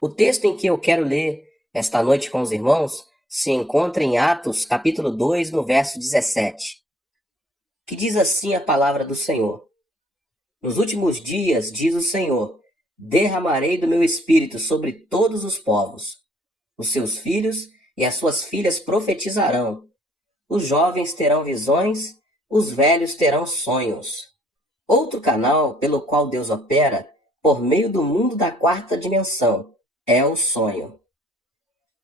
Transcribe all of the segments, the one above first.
O texto em que eu quero ler esta noite com os irmãos se encontra em Atos, capítulo 2, no verso 17, que diz assim a palavra do Senhor: Nos últimos dias, diz o Senhor, derramarei do meu espírito sobre todos os povos. Os seus filhos e as suas filhas profetizarão. Os jovens terão visões, os velhos terão sonhos. Outro canal pelo qual Deus opera, por meio do mundo da quarta dimensão, é o sonho.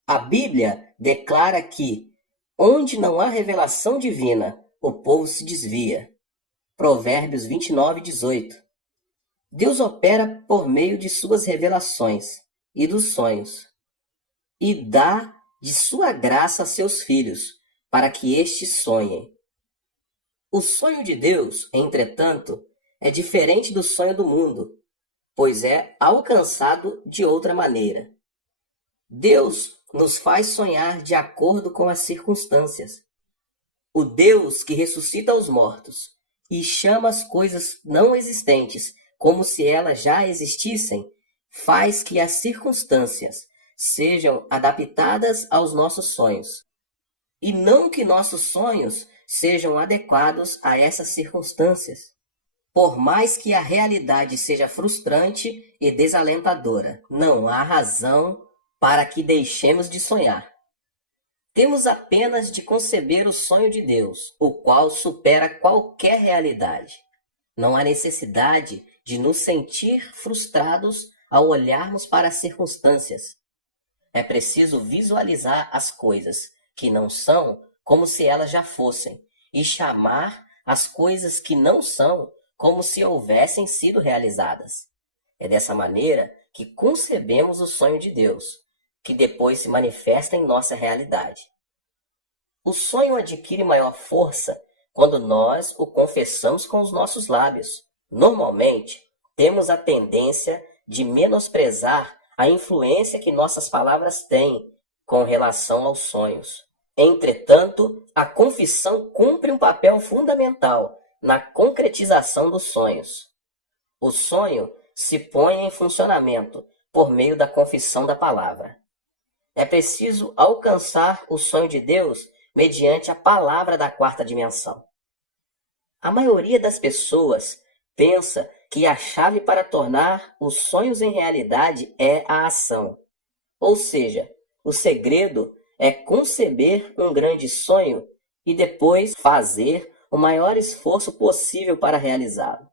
A Bíblia declara que, onde não há revelação divina, o povo se desvia. Provérbios 29:18. Deus opera por meio de suas revelações e dos sonhos, e dá de sua graça a seus filhos, para que estes sonhem. O sonho de Deus, entretanto, é diferente do sonho do mundo, pois é alcançado de outra maneira. Deus nos faz sonhar de acordo com as circunstâncias. O Deus que ressuscita os mortos e chama as coisas não existentes como se elas já existissem, faz que as circunstâncias sejam adaptadas aos nossos sonhos, e não que nossos sonhos sejam adequados a essas circunstâncias. Por mais que a realidade seja frustrante e desalentadora, não há razão para que deixemos de sonhar. Temos apenas de conceber o sonho de Deus, o qual supera qualquer realidade. Não há necessidade de nos sentir frustrados ao olharmos para as circunstâncias. É preciso visualizar as coisas que não são como se elas já fossem, e chamar as coisas que não são como se houvessem sido realizadas. É dessa maneira que concebemos o sonho de Deus, que depois se manifesta em nossa realidade. O sonho adquire maior força quando nós o confessamos com os nossos lábios. Normalmente, temos a tendência de menosprezar a influência que nossas palavras têm com relação aos sonhos. Entretanto, a confissão cumpre um papel fundamental na concretização dos sonhos. O sonho se põe em funcionamento por meio da confissão da palavra. É preciso alcançar o sonho de Deus mediante a palavra da quarta dimensão. A maioria das pessoas pensa que a chave para tornar os sonhos em realidade é a ação. Ou seja, o segredo é conceber um grande sonho e depois fazer o maior esforço possível para realizá-lo.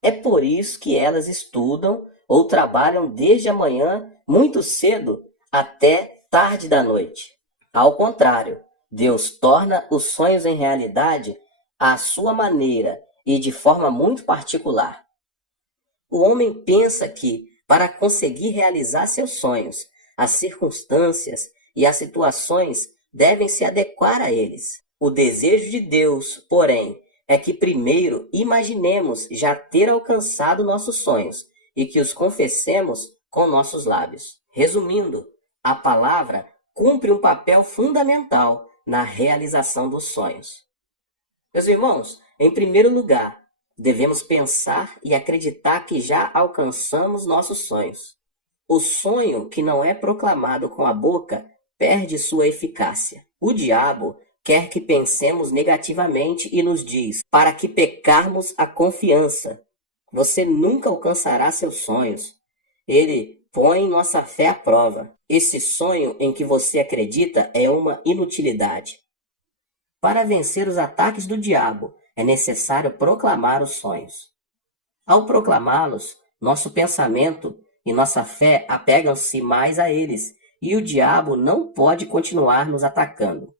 É por isso que elas estudam ou trabalham desde a manhã muito cedo até tarde da noite. Ao contrário, Deus torna os sonhos em realidade à sua maneira e de forma muito particular. O homem pensa que, para conseguir realizar seus sonhos, as circunstâncias e as situações devem se adequar a eles. O desejo de Deus, porém, é que primeiro imaginemos já ter alcançado nossos sonhos e que os confessemos com nossos lábios. Resumindo, a palavra cumpre um papel fundamental na realização dos sonhos. Meus irmãos, em primeiro lugar, devemos pensar e acreditar que já alcançamos nossos sonhos. O sonho que não é proclamado com a boca perde sua eficácia. O diabo quer que pensemos negativamente e nos diz, para que pecarmos a confiança. Você nunca alcançará seus sonhos. Ele põe nossa fé à prova. Esse sonho em que você acredita é uma inutilidade. Para vencer os ataques do diabo, é necessário proclamar os sonhos. Ao proclamá-los, nosso pensamento e nossa fé apegam-se mais a eles, e o diabo não pode continuar nos atacando.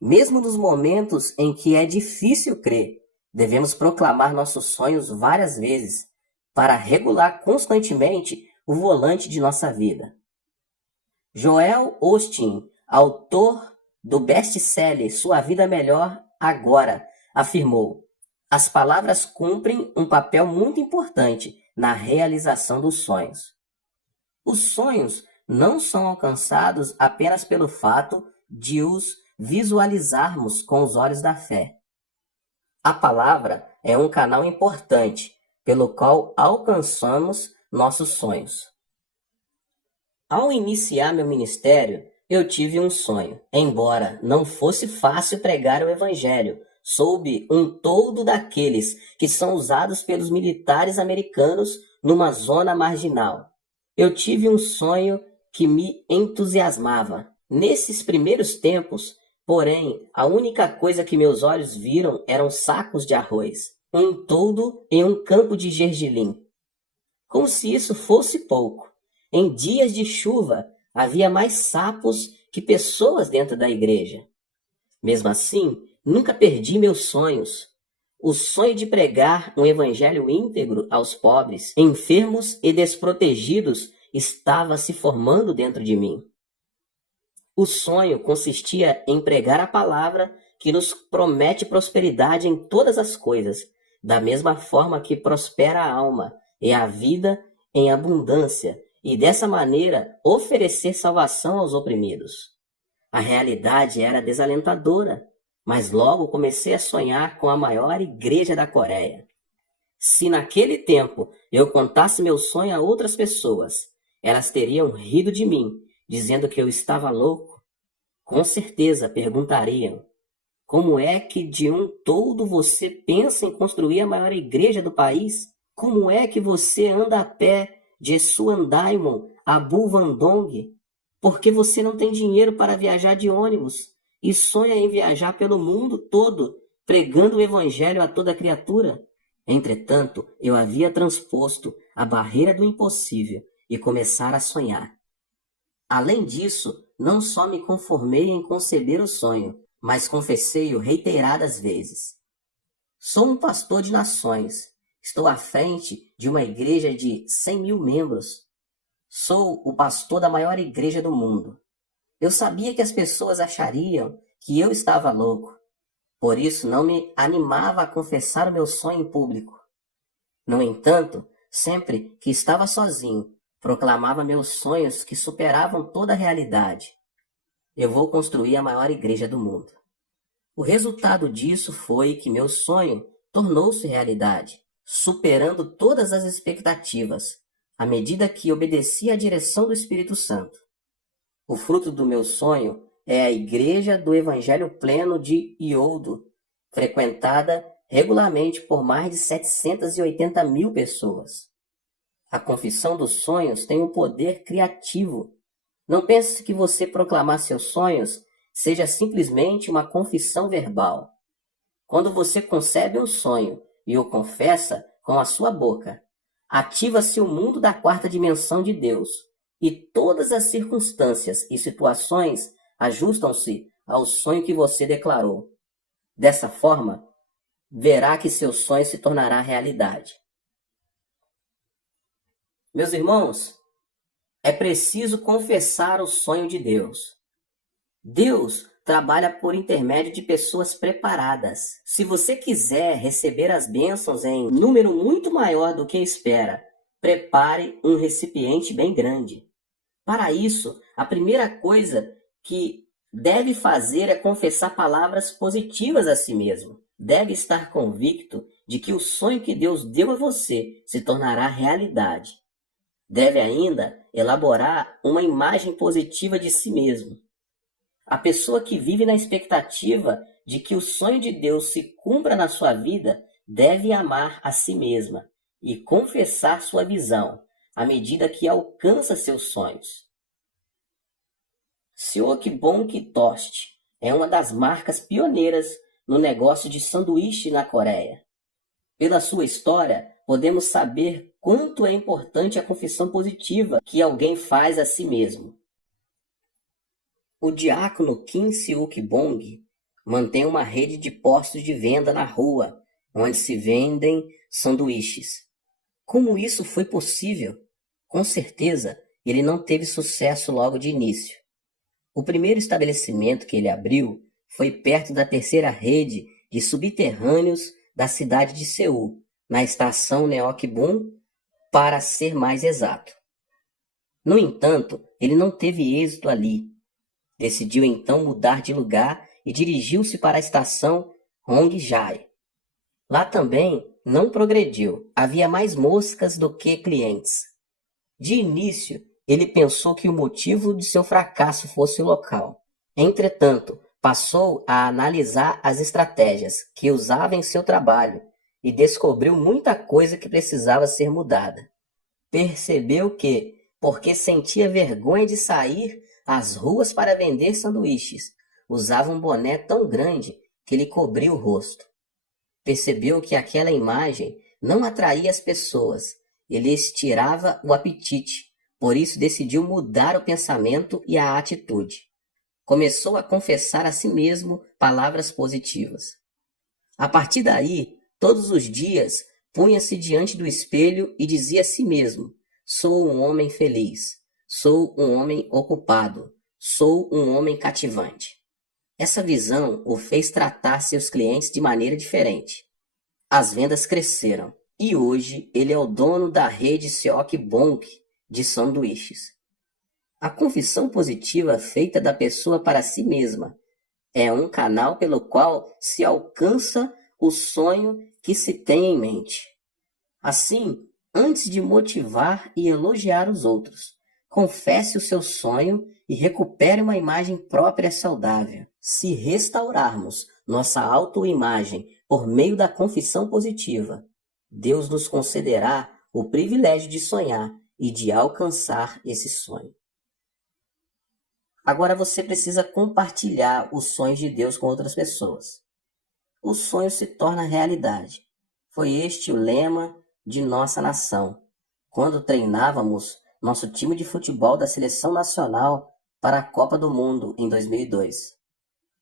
Mesmo nos momentos em que é difícil crer, devemos proclamar nossos sonhos várias vezes, para regular constantemente o volante de nossa vida. Joel Osteen, autor do best-seller Sua Vida Melhor Agora, afirmou: as palavras cumprem um papel muito importante na realização dos sonhos. Os sonhos não são alcançados apenas pelo fato de os visualizarmos com os olhos da fé. A palavra é um canal importante pelo qual alcançamos nossos sonhos. Ao iniciar meu ministério, eu tive um sonho. Embora não fosse fácil pregar o evangelho sob um toldo daqueles que são usados pelos militares americanos numa zona marginal, eu tive um sonho que me entusiasmava. Nesses primeiros tempos, porém, a única coisa que meus olhos viram eram sacos de arroz, um toldo e um campo de gergelim. Como se isso fosse pouco. Em dias de chuva, havia mais sapos que pessoas dentro da igreja. Mesmo assim, nunca perdi meus sonhos. O sonho de pregar um evangelho íntegro aos pobres, enfermos e desprotegidos estava se formando dentro de mim. O sonho consistia em pregar a palavra que nos promete prosperidade em todas as coisas, da mesma forma que prospera a alma e a vida em abundância, e dessa maneira oferecer salvação aos oprimidos. A realidade era desalentadora, mas logo comecei a sonhar com a maior igreja da Coreia. Se naquele tempo eu contasse meu sonho a outras pessoas, elas teriam rido de mim, dizendo que eu estava louco. Com certeza perguntariam: como é que de um toldo você pensa em construir a maior igreja do país? Como é que você anda a pé de Suandaimon a Bulwandong? Porque você não tem dinheiro para viajar de ônibus e sonha em viajar pelo mundo todo, pregando o evangelho a toda criatura? Entretanto, eu havia transposto a barreira do impossível e começara a sonhar. Além disso, não só me conformei em conceber o sonho, mas confessei-o reiteradas vezes. Sou um pastor de nações. Estou à frente de uma igreja de 100.000 membros. Sou o pastor da maior igreja do mundo. Eu sabia que as pessoas achariam que eu estava louco. Por isso não me animava a confessar o meu sonho em público. No entanto, sempre que estava sozinho, proclamava meus sonhos que superavam toda a realidade. Eu vou construir a maior igreja do mundo. O resultado disso foi que meu sonho tornou-se realidade, superando todas as expectativas, à medida que obedecia à direção do Espírito Santo. O fruto do meu sonho é a Igreja do Evangelho Pleno de Ioldo, frequentada regularmente por mais de 780.000 pessoas. A confissão dos sonhos tem um poder criativo. Não pense que você proclamar seus sonhos seja simplesmente uma confissão verbal. Quando você concebe um sonho e o confessa com a sua boca, ativa-se o mundo da quarta dimensão de Deus, e todas as circunstâncias e situações ajustam-se ao sonho que você declarou. Dessa forma, verá que seu sonho se tornará realidade. Meus irmãos, é preciso confessar o sonho de Deus. Deus trabalha por intermédio de pessoas preparadas. Se você quiser receber as bênçãos em número muito maior do que espera, prepare um recipiente bem grande. Para isso, a primeira coisa que deve fazer é confessar palavras positivas a si mesmo. Deve estar convicto de que o sonho que Deus deu a você se tornará realidade. Deve ainda elaborar uma imagem positiva de si mesmo. A pessoa que vive na expectativa de que o sonho de Deus se cumpra na sua vida deve amar a si mesma e confessar sua visão à medida que alcança seus sonhos. Seokbong Toast é uma das marcas pioneiras no negócio de sanduíche na Coreia. Pela sua história, podemos saber quanto é importante a confissão positiva que alguém faz a si mesmo. O diácono Kim Seok-bong mantém uma rede de postos de venda na rua, onde se vendem sanduíches. Como isso foi possível? Com certeza, ele não teve sucesso logo de início. O primeiro estabelecimento que ele abriu foi perto da terceira rede de subterrâneos da cidade de Seul, na estação Neokbun, para ser mais exato. No entanto, ele não teve êxito ali. Decidiu então mudar de lugar e dirigiu-se para a estação Hongjai. Lá também não progrediu, havia mais moscas do que clientes. De início, ele pensou que o motivo de seu fracasso fosse o local. Entretanto, passou a analisar as estratégias que usava em seu trabalho e descobriu muita coisa que precisava ser mudada. Percebeu que, porque sentia vergonha de sair às ruas para vender sanduíches, usava um boné tão grande que lhe cobria o rosto. Percebeu que aquela imagem não atraía as pessoas, ele estirava o apetite, por isso decidiu mudar o pensamento e a atitude. Começou a confessar a si mesmo palavras positivas. A partir daí, todos os dias, punha-se diante do espelho e dizia a si mesmo: sou um homem feliz, sou um homem ocupado, sou um homem cativante. Essa visão o fez tratar seus clientes de maneira diferente. As vendas cresceram e hoje ele é o dono da rede Seok Bonk de sanduíches. A confissão positiva feita da pessoa para si mesma é um canal pelo qual se alcança o sonho que se tem em mente. Assim, antes de motivar e elogiar os outros, confesse o seu sonho e recupere uma imagem própria saudável. Se restaurarmos nossa autoimagem por meio da confissão positiva, Deus nos concederá o privilégio de sonhar e de alcançar esse sonho. Agora você precisa compartilhar os sonhos de Deus com outras pessoas. O sonho se torna realidade. Foi este o lema de nossa nação, quando treinávamos nosso time de futebol da Seleção Nacional para a Copa do Mundo em 2002.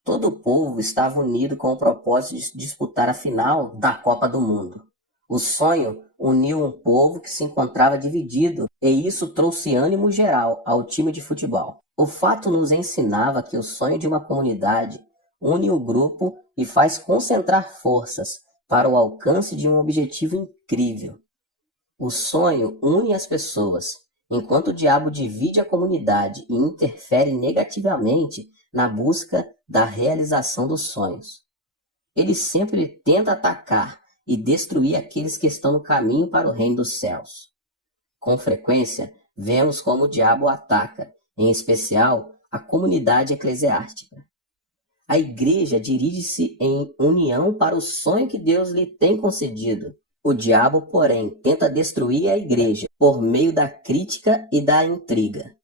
Todo o povo estava unido com o propósito de disputar a final da Copa do Mundo. O sonho uniu um povo que se encontrava dividido e isso trouxe ânimo geral ao time de futebol. O fato nos ensinava que o sonho de uma comunidade une o grupo e faz concentrar forças para o alcance de um objetivo incrível. O sonho une as pessoas, enquanto o diabo divide a comunidade e interfere negativamente na busca da realização dos sonhos. Ele sempre tenta atacar e destruir aqueles que estão no caminho para o reino dos céus. Com frequência, vemos como o diabo ataca, em especial, a comunidade eclesiástica. A igreja dirige-se em união para o sonho que Deus lhe tem concedido. O diabo, porém, tenta destruir a igreja por meio da crítica e da intriga.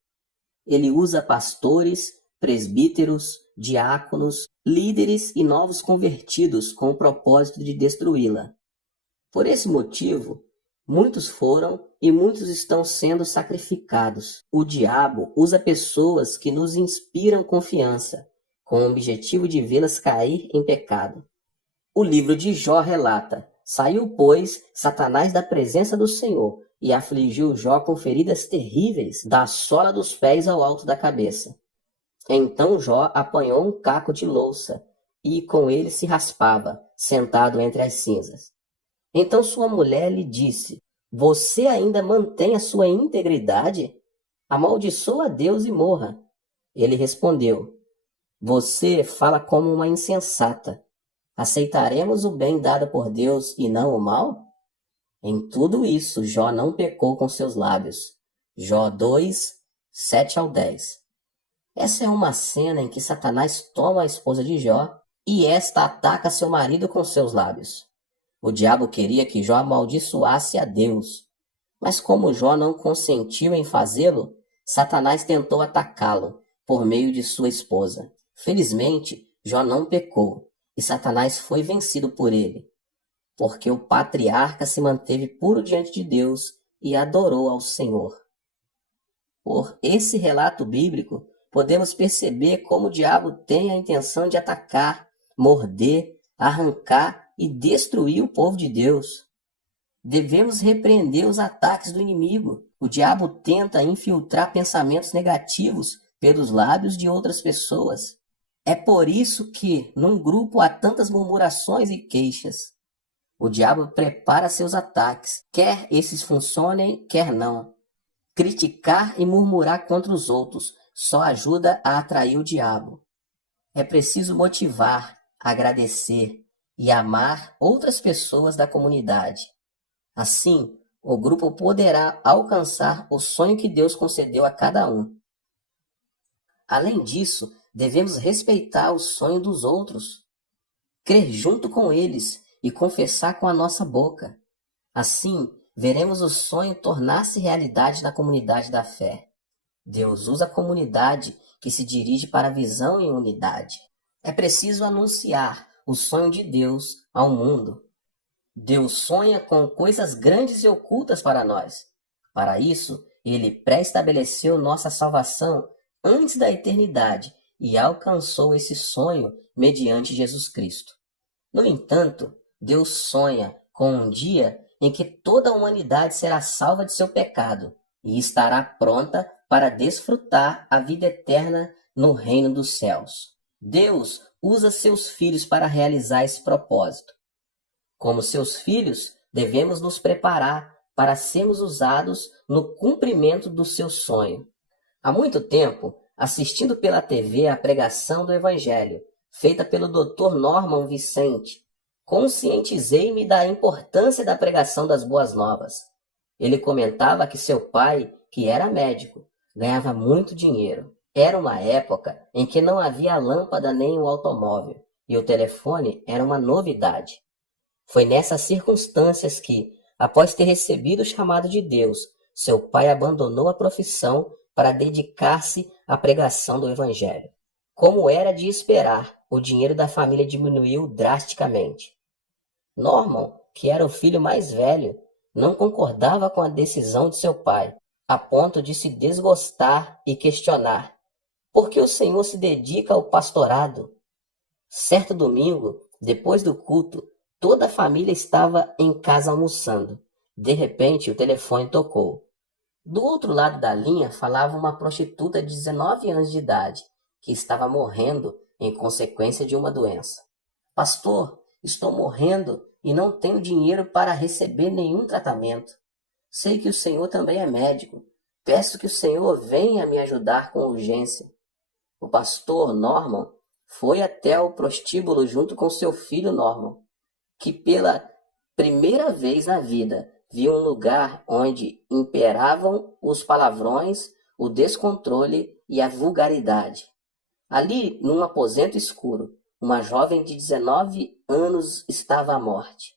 Ele usa pastores, presbíteros, diáconos, líderes e novos convertidos com o propósito de destruí-la. Por esse motivo, muitos foram e muitos estão sendo sacrificados. O diabo usa pessoas que nos inspiram confiança, com o objetivo de vê-las cair em pecado. O livro de Jó relata: saiu, pois, Satanás da presença do Senhor e afligiu Jó com feridas terríveis da sola dos pés ao alto da cabeça. Então Jó apanhou um caco de louça e com ele se raspava, sentado entre as cinzas. Então sua mulher lhe disse: você ainda mantém a sua integridade? Amaldiçoa a Deus e morra. Ele respondeu: você fala como uma insensata. Aceitaremos o bem dado por Deus e não o mal? Em tudo isso, Jó não pecou com seus lábios. Jó 2, 7-10. Essa é uma cena em que Satanás toma a esposa de Jó e esta ataca seu marido com seus lábios. O diabo queria que Jó amaldiçoasse a Deus, mas como Jó não consentiu em fazê-lo, Satanás tentou atacá-lo por meio de sua esposa. Felizmente, Jó não pecou e Satanás foi vencido por ele, porque o patriarca se manteve puro diante de Deus e adorou ao Senhor. Por esse relato bíblico, podemos perceber como o diabo tem a intenção de atacar, morder, arrancar e destruir o povo de Deus. Devemos repreender os ataques do inimigo. O diabo tenta infiltrar pensamentos negativos pelos lábios de outras pessoas. É por isso que, num grupo, há tantas murmurações e queixas. O diabo prepara seus ataques, quer esses funcionem, quer não. Criticar e murmurar contra os outros só ajuda a atrair o diabo. É preciso motivar, agradecer e amar outras pessoas da comunidade. Assim, o grupo poderá alcançar o sonho que Deus concedeu a cada um. Além disso, devemos respeitar o sonho dos outros, crer junto com eles e confessar com a nossa boca. Assim, veremos o sonho tornar-se realidade na comunidade da fé. Deus usa a comunidade que se dirige para a visão em unidade. É preciso anunciar o sonho de Deus ao mundo. Deus sonha com coisas grandes e ocultas para nós. Para isso, Ele pré-estabeleceu nossa salvação antes da eternidade e alcançou esse sonho mediante Jesus Cristo. No entanto, Deus sonha com um dia em que toda a humanidade será salva de seu pecado e estará pronta para desfrutar a vida eterna no reino dos céus. Deus usa seus filhos para realizar esse propósito. Como seus filhos, devemos nos preparar para sermos usados no cumprimento do seu sonho. Há muito tempo, assistindo pela TV a pregação do Evangelho, feita pelo Dr. Norman Vincent, conscientizei-me da importância da pregação das boas novas. Ele comentava que seu pai, que era médico, ganhava muito dinheiro. Era uma época em que não havia lâmpada nem o automóvel, e o telefone era uma novidade. Foi nessas circunstâncias que, após ter recebido o chamado de Deus, seu pai abandonou a profissão para dedicar-se à pregação do Evangelho. Como era de esperar, o dinheiro da família diminuiu drasticamente. Norman, que era o filho mais velho, não concordava com a decisão de seu pai, a ponto de se desgostar e questionar: por que o Senhor se dedica ao pastorado? Certo domingo, depois do culto, toda a família estava em casa almoçando. De repente, o telefone tocou. Do outro lado da linha falava uma prostituta de 19 anos de idade, que estava morrendo em consequência de uma doença. Pastor, estou morrendo e não tenho dinheiro para receber nenhum tratamento. Sei que o senhor também é médico. Peço que o senhor venha me ajudar com urgência. O pastor Norman foi até o prostíbulo junto com seu filho Norman, que pela primeira vez na vida viu um lugar onde imperavam os palavrões, o descontrole e a vulgaridade. Ali, num aposento escuro, uma jovem de 19 anos estava à morte.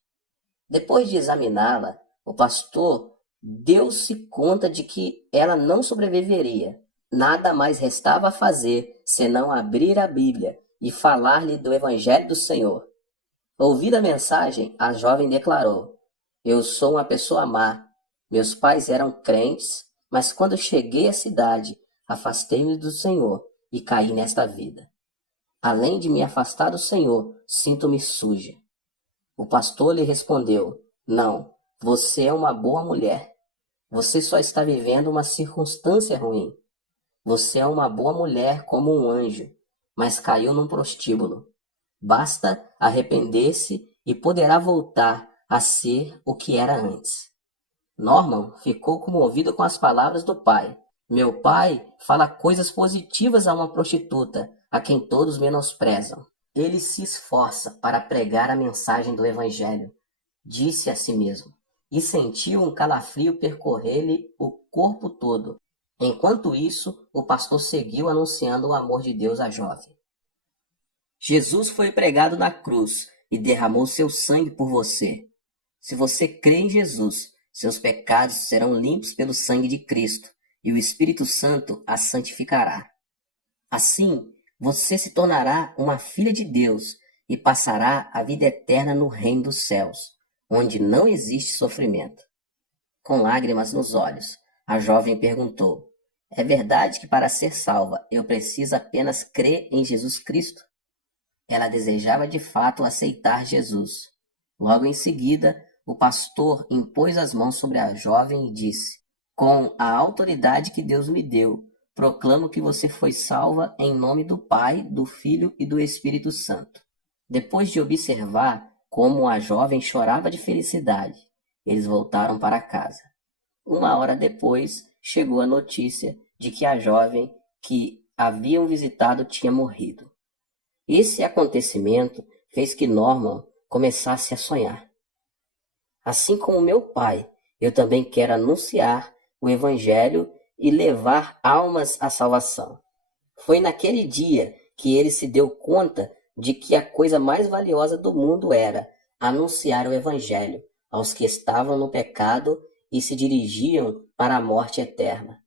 Depois de examiná-la, o pastor deu-se conta de que ela não sobreviveria. Nada mais restava a fazer senão abrir a Bíblia e falar-lhe do Evangelho do Senhor. Ouvida a mensagem, a jovem declarou: eu sou uma pessoa má. Meus pais eram crentes, mas quando cheguei à cidade, afastei-me do Senhor e caí nesta vida. Além de me afastar do Senhor, sinto-me suja. O pastor lhe respondeu: não, você é uma boa mulher. Você só está vivendo uma circunstância ruim. Você é uma boa mulher como um anjo, mas caiu num prostíbulo. Basta arrepender-se e poderá voltar a ser o que era antes. Norman ficou comovido com as palavras do pai. Meu pai fala coisas positivas a uma prostituta, a quem todos menosprezam. Ele se esforça para pregar a mensagem do Evangelho, disse a si mesmo, e sentiu um calafrio percorrer-lhe o corpo todo. Enquanto isso, o pastor seguiu anunciando o amor de Deus à jovem. Jesus foi pregado na cruz e derramou seu sangue por você. Se você crê em Jesus, seus pecados serão limpos pelo sangue de Cristo e o Espírito Santo a santificará. Assim, você se tornará uma filha de Deus e passará a vida eterna no reino dos céus, onde não existe sofrimento. Com lágrimas nos olhos, a jovem perguntou: é verdade que para ser salva eu preciso apenas crer em Jesus Cristo? Ela desejava de fato aceitar Jesus. Logo em seguida, o pastor impôs as mãos sobre a jovem e disse: com a autoridade que Deus me deu, proclamo que você foi salva em nome do Pai, do Filho e do Espírito Santo. Depois de observar como a jovem chorava de felicidade, eles voltaram para casa. 1 hora depois, chegou a notícia de que a jovem que haviam visitado tinha morrido. Esse acontecimento fez que Norman começasse a sonhar. Assim como meu pai, Eu também quero anunciar o Evangelho e levar almas à salvação. Foi naquele dia que ele se deu conta de que a coisa mais valiosa do mundo era anunciar o Evangelho aos que estavam no pecado e se dirigiam para a morte eterna.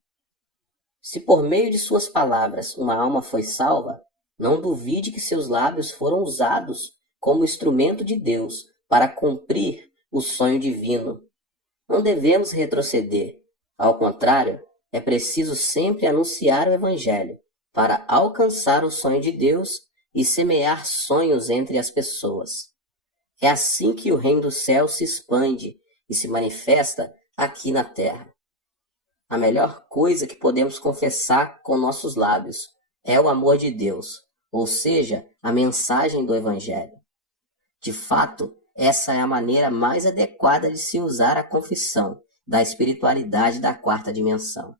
Se por meio de suas palavras uma alma foi salva, não duvide que seus lábios foram usados como instrumento de Deus para cumprir o sonho divino. Não devemos retroceder. Ao contrário, é preciso sempre anunciar o Evangelho para alcançar o sonho de Deus e semear sonhos entre as pessoas. É assim que o reino do céu se expande e se manifesta aqui na terra. A melhor coisa que podemos confessar com nossos lábios é o amor de Deus, ou seja, a mensagem do Evangelho. De fato, essa é a maneira mais adequada de se usar a confissão da espiritualidade da quarta dimensão.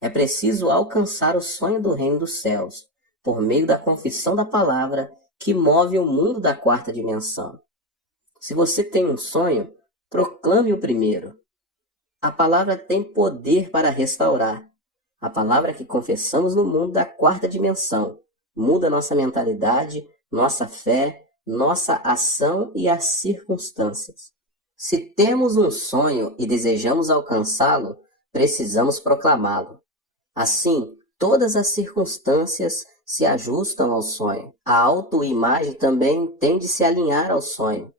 É preciso alcançar o sonho do reino dos céus por meio da confissão da palavra que move o mundo da quarta dimensão. Se você tem um sonho, proclame-o primeiro. A palavra tem poder para restaurar. A palavra que confessamos no mundo da quarta dimensão muda nossa mentalidade, nossa fé, nossa ação e as circunstâncias. Se temos um sonho e desejamos alcançá-lo, precisamos proclamá-lo. Assim, todas as circunstâncias se ajustam ao sonho. A autoimagem também tem de se alinhar ao sonho.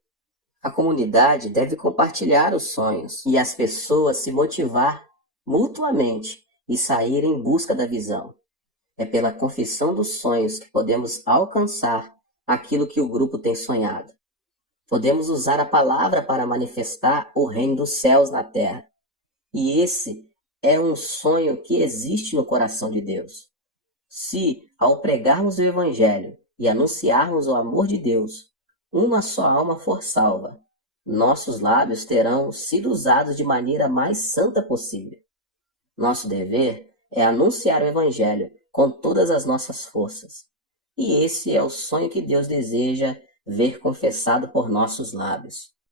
A comunidade deve compartilhar os sonhos e as pessoas se motivar mutuamente e sair em busca da visão. É pela confissão dos sonhos que podemos alcançar aquilo que o grupo tem sonhado. Podemos usar a palavra para manifestar o reino dos céus na terra. E esse é um sonho que existe no coração de Deus. Se, ao pregarmos o Evangelho e anunciarmos o amor de Deus, uma só alma for salva, nossos lábios terão sido usados de maneira mais santa possível. Nosso dever é anunciar o Evangelho com todas as nossas forças. E esse é o sonho que Deus deseja ver confessado por nossos lábios.